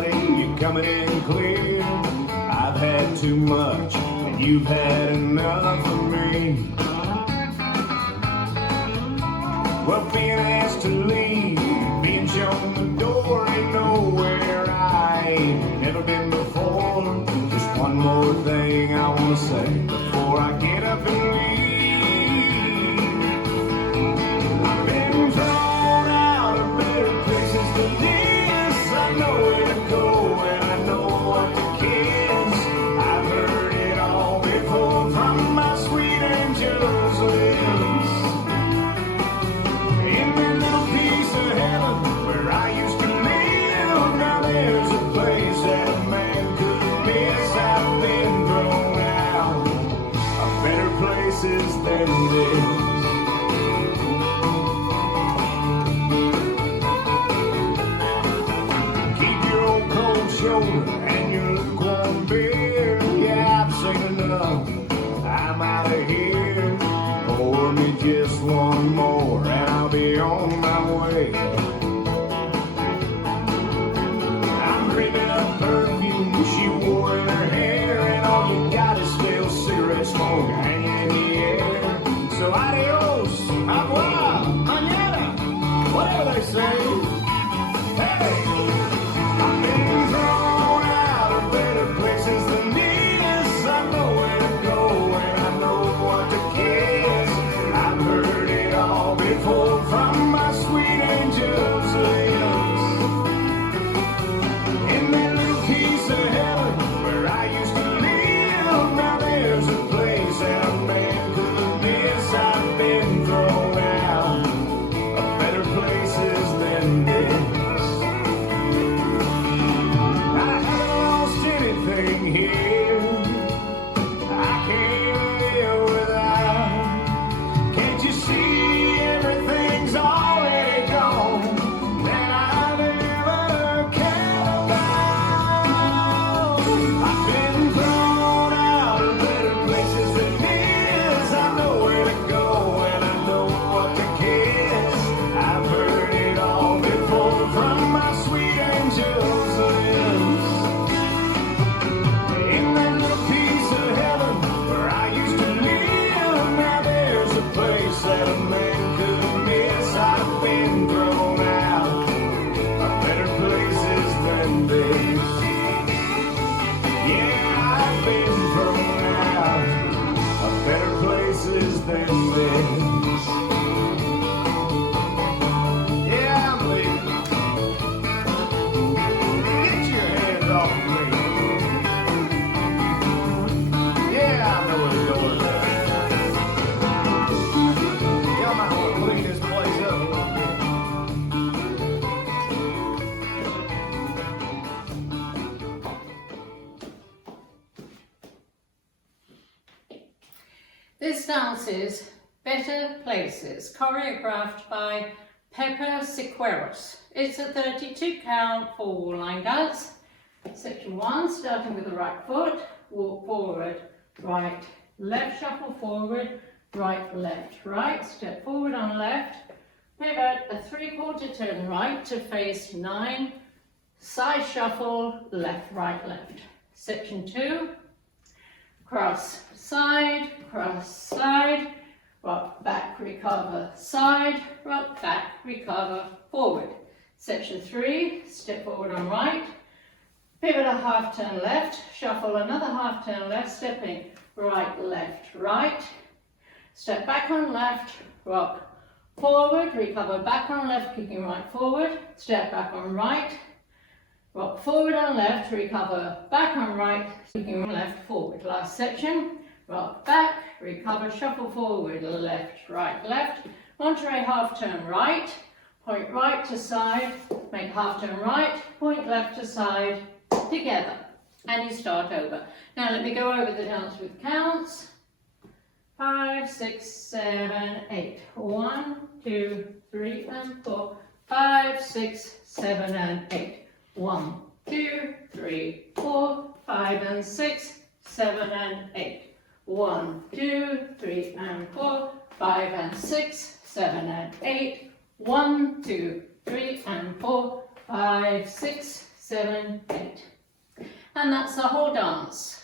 buddy, you're coming in clear. I've had too much, and you've had enough of me. Well, being asked to leave, being shown the door, ain't nowhere I ain't never been before. Just one more thing I wanna say before I get up and leave. I've been thrown out of better places than this. I know where to go and I know what to kiss. I've heard it all before from my sweet angel's lips. In that little piece of heaven where I used to live, now there's a place that a man could miss. I've been thrown out of better places than this. Keep your old cold shoulder and your lukewarm beer. Yeah, I've seen enough, I'm out of here. Pour me just one more and I'll be on my way. I'm dreaming of perfume she wore in her hair, and all you got is stale cigarette smoke hanging in the air. So adios, au revoir, mañana, whatever they say. Hey, I've been thrown out of better places than this. I know where to go and I know what to kiss. I've heard it all before from my sweet angel's lips. In that little piece of heaven where I used to live, now there's a place that a man could miss. I've been thrown out of better places than this. I haven't lost anything here I can't live without. Can't you see everything's already gone that I never cared about? I've been thrown out of better places than this. I know where to go and I know what to kiss. I've heard it all before from my sweet angel's lips. In that little piece of heaven where I used to live, now there's a place that a man could miss. I've been thrown out of better places than this. Yeah, I've been thrown out of better places than this. Yeah, I'm leaving. Get your hands off of me. Yeah, I know where to go with that. Y'all might want to clean this place up a little bit. This dance is Better Places, choreographed by Pepper Siqueiros. It's a 32 count 4 line dance. Section 1, starting with the right foot, walk forward, right, left, shuffle forward, right, left, right, step forward on left, pivot a 3/4 turn right to face 9, side shuffle, left, right, left. Section 2, cross, slide, rock back, recover, side, rock back, recover, forward. Section 3, step forward on right, pivot a half turn left, shuffle another half turn left, stepping right, left, right, step back on left, rock forward, recover back on left, kicking right forward, step back on right, rock forward on left, recover back on right, kicking left forward. Last section, rock back, recover, shuffle forward, left, right, left, Monterey half turn right, point right to side, make half turn right, point left to side, together, and you start over. Now let me go over the dance with counts. 5, 6, 7, 8. 1, 2, 3, and 4. 5, 6, 7, and 8. 1, 2, 3, 4, 5, and 6, 7, and 8. 1, 2, 3, and 4, 5, and 6, 7, and 8. 1, 2, 3, and 4, 5, 6, 7, 8. And that's the whole dance.